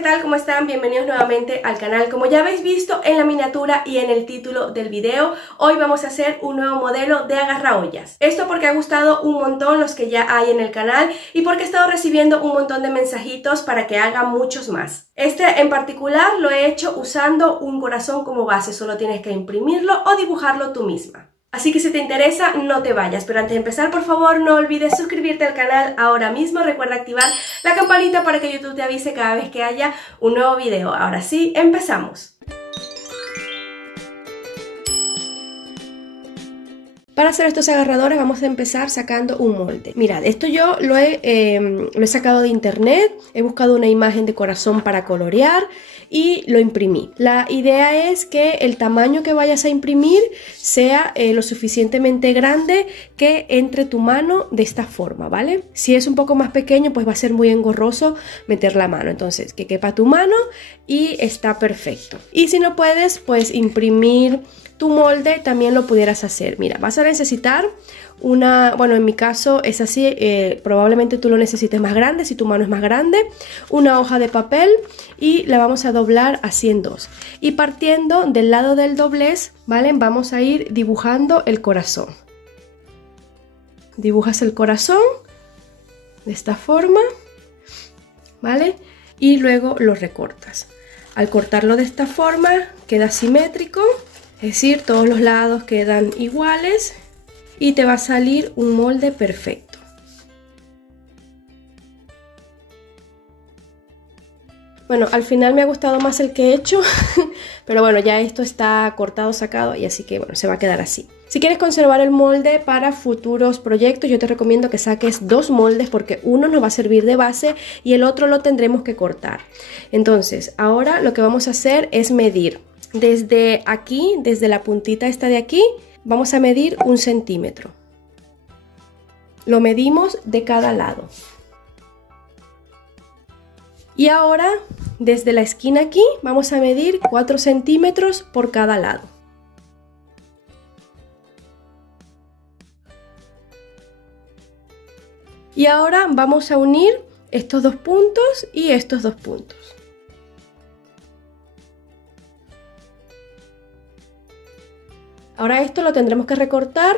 ¿qué tal? ¿Cómo están? Bienvenidos nuevamente al canal. Como ya habéis visto en la miniatura y en el título del video, hoy vamos a hacer un nuevo modelo de agarraollas. Esto porque ha gustado un montón los que ya hay en el canal y porque he estado recibiendo un montón de mensajitos para que haga muchos más. Este en particular lo he hecho usando un corazón como base, solo tienes que imprimirlo o dibujarlo tú misma. Así que si te interesa, no te vayas, pero antes de empezar, por favor, no olvides suscribirte al canal ahora mismo. Recuerda activar la campanita para que YouTube te avise cada vez que haya un nuevo video. Ahora sí, empezamos. Para hacer estos agarradores vamos a empezar sacando un molde. Mirad, esto yo lo he sacado de internet, he buscado una imagen de corazón para colorear y lo imprimí. La idea es que el tamaño que vayas a imprimir sea lo suficientemente grande que entre tu mano de esta forma, ¿vale? Si es un poco más pequeño, pues va a ser muy engorroso meter la mano. Entonces, que quepa tu mano y está perfecto. Y si no puedes, pues imprimir tu molde también lo pudieras hacer. Mira, vas a necesitar bueno, en mi caso es así, probablemente tú lo necesites más grande si tu mano es más grande, una hoja de papel y la vamos a doblar así en dos. Y partiendo del lado del doblez, ¿vale? Vamos a ir dibujando el corazón. Dibujas el corazón de esta forma, ¿vale? Y luego lo recortas. Al cortarlo de esta forma queda simétrico. Es decir, todos los lados quedan iguales y te va a salir un molde perfecto. Bueno, al final me ha gustado más el que he hecho, pero bueno, ya esto está cortado, sacado y así que bueno, se va a quedar así. Si quieres conservar el molde para futuros proyectos, yo te recomiendo que saques dos moldes porque uno nos va a servir de base y el otro lo tendremos que cortar. Entonces, ahora lo que vamos a hacer es medir. Desde aquí, desde la puntita esta de aquí, vamos a medir 1 centímetro. Lo medimos de cada lado. Y ahora, desde la esquina aquí, vamos a medir 4 centímetros por cada lado. Y ahora vamos a unir estos dos puntos y estos dos puntos. Ahora esto lo tendremos que recortar,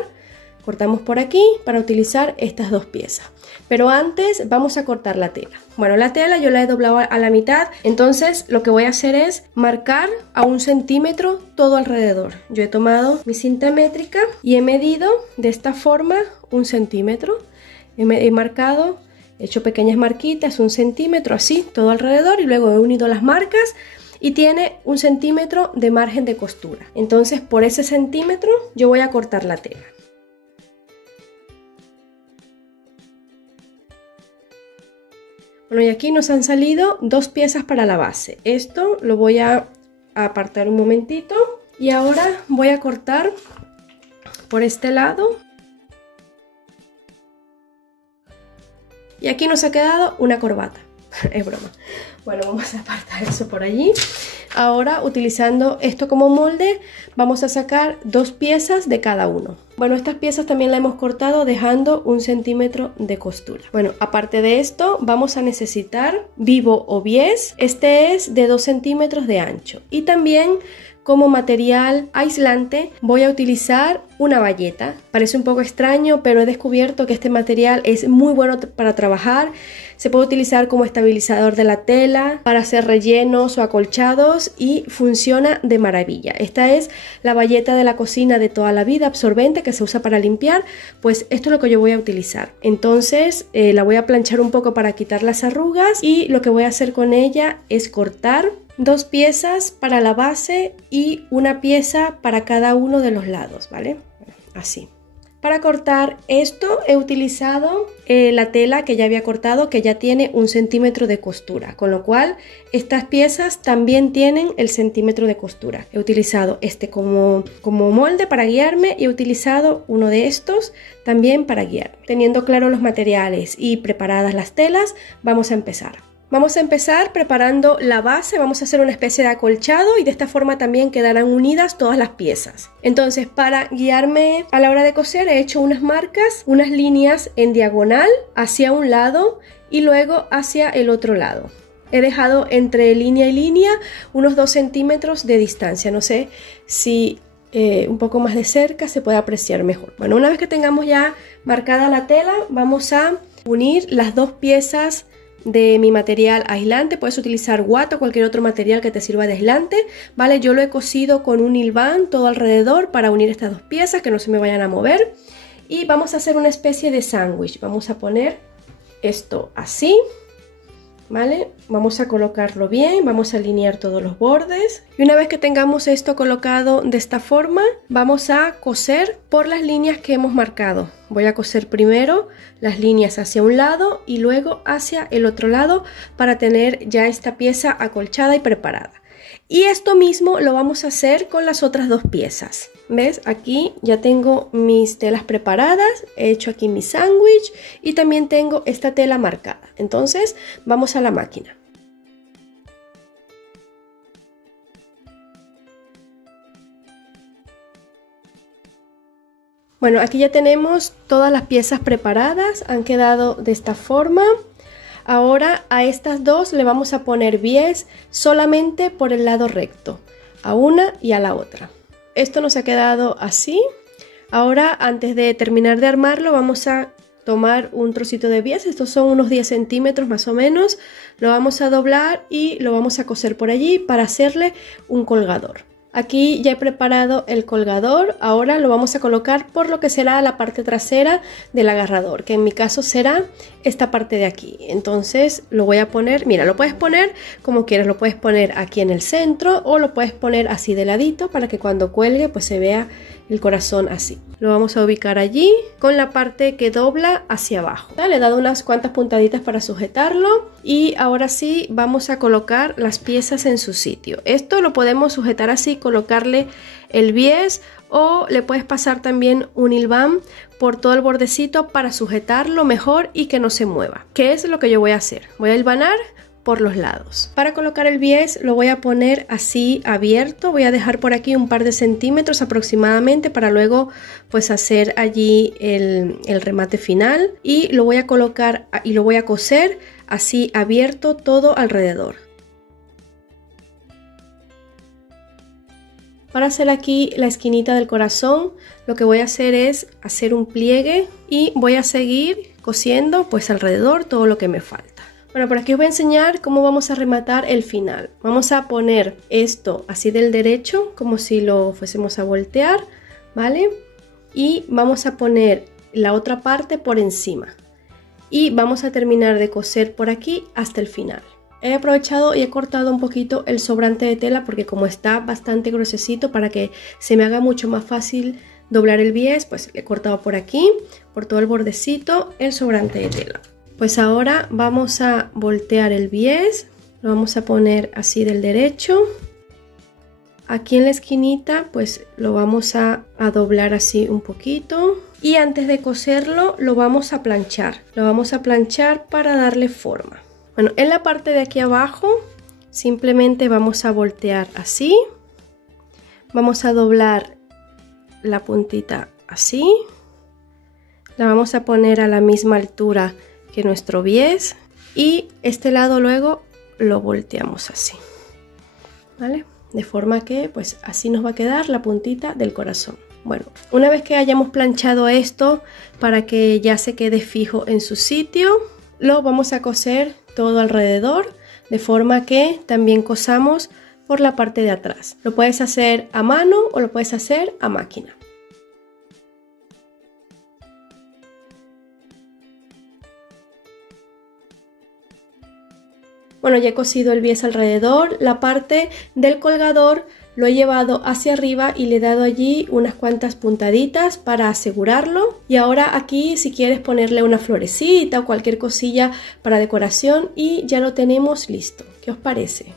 cortamos por aquí para utilizar estas dos piezas. Pero antes vamos a cortar la tela. Bueno, la tela yo la he doblado a la mitad, entonces lo que voy a hacer es marcar a 1 centímetro todo alrededor. Yo he tomado mi cinta métrica y he medido de esta forma 1 centímetro. He marcado, he hecho pequeñas marquitas, 1 centímetro así, todo alrededor y luego he unido las marcas. Y tiene 1 centímetro de margen de costura. Entonces por ese centímetro yo voy a cortar la tela. Bueno, y aquí nos han salido dos piezas para la base. Esto lo voy a apartar un momentito. Y ahora voy a cortar por este lado. Y aquí nos ha quedado una corbata. Es broma. Bueno, vamos a apartar eso por allí. Ahora, utilizando esto como molde, vamos a sacar dos piezas de cada uno. Bueno, estas piezas también las hemos cortado dejando 1 centímetro de costura. Bueno, aparte de esto, vamos a necesitar vivo o bies. Este es de 2 centímetros de ancho. Y también como material aislante voy a utilizar una bayeta. Parece un poco extraño, pero he descubierto que este material es muy bueno para trabajar. Se puede utilizar como estabilizador de la tela, para hacer rellenos o acolchados y funciona de maravilla. Esta es la bayeta de la cocina de toda la vida, absorbente, que se usa para limpiar. Pues esto es lo que yo voy a utilizar. Entonces la voy a planchar un poco para quitar las arrugas y lo que voy a hacer con ella es cortar dos piezas para la base y una pieza para cada uno de los lados, ¿vale? Así. Para cortar esto he utilizado la tela que ya había cortado, que ya tiene 1 centímetro de costura, con lo cual estas piezas también tienen el centímetro de costura. He utilizado este como molde para guiarme y he utilizado uno de estos también para guiarme. Teniendo claro los materiales y preparadas las telas, vamos a empezar. Vamos a empezar preparando la base, vamos a hacer una especie de acolchado y de esta forma también quedarán unidas todas las piezas. Entonces, para guiarme a la hora de coser he hecho unas marcas, unas líneas en diagonal hacia un lado y luego hacia el otro lado. he dejado entre línea y línea unos 2 centímetros de distancia. No sé si un poco más de cerca se puede apreciar mejor. Bueno, una vez que tengamos ya marcada la tela, vamos a unir las dos piezas de mi material aislante. Puedes utilizar guata o cualquier otro material que te sirva de aislante, ¿vale? Yo lo he cosido con un hilván todo alrededor para unir estas dos piezas, que no se me vayan a mover. Y vamos a hacer una especie de sándwich. Vamos a poner esto así, ¿vale? Vamos a colocarlo bien, vamos a alinear todos los bordes. Y una vez que tengamos esto colocado de esta forma, vamos a coser por las líneas que hemos marcado. Voy a coser primero las líneas hacia un lado y luego hacia el otro lado para tener ya esta pieza acolchada y preparada. Y esto mismo lo vamos a hacer con las otras dos piezas. ¿Ves? Aquí ya tengo mis telas preparadas, he hecho aquí mi sándwich y también tengo esta tela marcada. Entonces vamos a la máquina. Bueno, aquí ya tenemos todas las piezas preparadas, han quedado de esta forma. Ahora a estas dos le vamos a poner bies solamente por el lado recto, a una y a la otra. Esto nos ha quedado así. Ahora, antes de terminar de armarlo, vamos a tomar un trocito de bies. Estos son unos 10 centímetros más o menos. Lo vamos a doblar y lo vamos a coser por allí para hacerle un colgador. Aquí ya he preparado el colgador, ahora lo vamos a colocar por lo que será la parte trasera del agarrador, que en mi caso será esta parte de aquí. Entonces lo voy a poner, mira, lo puedes poner como quieras, lo puedes poner aquí en el centro o lo puedes poner así de ladito para que cuando cuelgue pues se vea el corazón así. Lo vamos a ubicar allí con la parte que dobla hacia abajo. Le he dado unas cuantas puntaditas para sujetarlo y ahora sí vamos a colocar las piezas en su sitio. Esto lo podemos sujetar así, colocarle el bies o le puedes pasar también un hilván por todo el bordecito para sujetarlo mejor y que no se mueva. ¿Qué es lo que yo voy a hacer? Voy a hilvanar por los lados. Para colocar el bies lo voy a poner así abierto, voy a dejar por aquí un par de centímetros aproximadamente para luego pues hacer allí el remate final y lo voy a colocar y lo voy a coser así abierto todo alrededor. Para hacer aquí la esquinita del corazón, lo que voy a hacer es hacer un pliegue y voy a seguir cosiendo pues alrededor todo lo que me falta. Bueno, por aquí os voy a enseñar cómo vamos a rematar el final. Vamos a poner esto así del derecho, como si lo fuésemos a voltear, ¿vale? Y vamos a poner la otra parte por encima. Y vamos a terminar de coser por aquí hasta el final. He aprovechado y he cortado un poquito el sobrante de tela porque como está bastante gruesecito, para que se me haga mucho más fácil doblar el bies, pues he cortado por aquí, por todo el bordecito, el sobrante de tela. Pues ahora vamos a voltear el bies, lo vamos a poner así del derecho. Aquí en la esquinita pues lo vamos a doblar así un poquito. Y antes de coserlo lo vamos a planchar. Lo vamos a planchar para darle forma. Bueno, en la parte de aquí abajo simplemente vamos a voltear así. Vamos a doblar la puntita así. La vamos a poner a la misma altura que nuestro bies y este lado luego lo volteamos así, ¿vale? De forma que pues así nos va a quedar la puntita del corazón. Bueno, una vez que hayamos planchado esto para que ya se quede fijo en su sitio, lo vamos a coser todo alrededor de forma que también cosamos por la parte de atrás. Lo puedes hacer a mano o lo puedes hacer a máquina. Bueno, ya he cosido el bies alrededor, la parte del colgador lo he llevado hacia arriba y le he dado allí unas cuantas puntaditas para asegurarlo. Y ahora aquí si quieres ponerle una florecita o cualquier cosilla para decoración y ya lo tenemos listo. ¿Qué os parece?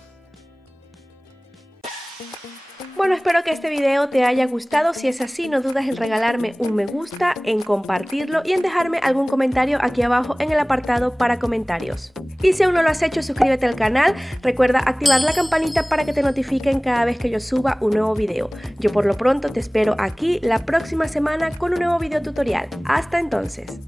Bueno, espero que este video te haya gustado. Si es así, no dudes en regalarme un me gusta, en compartirlo y en dejarme algún comentario aquí abajo en el apartado para comentarios. Y si aún no lo has hecho, suscríbete al canal. Recuerda activar la campanita para que te notifiquen cada vez que yo suba un nuevo video. Yo por lo pronto te espero aquí la próxima semana con un nuevo video tutorial. Hasta entonces.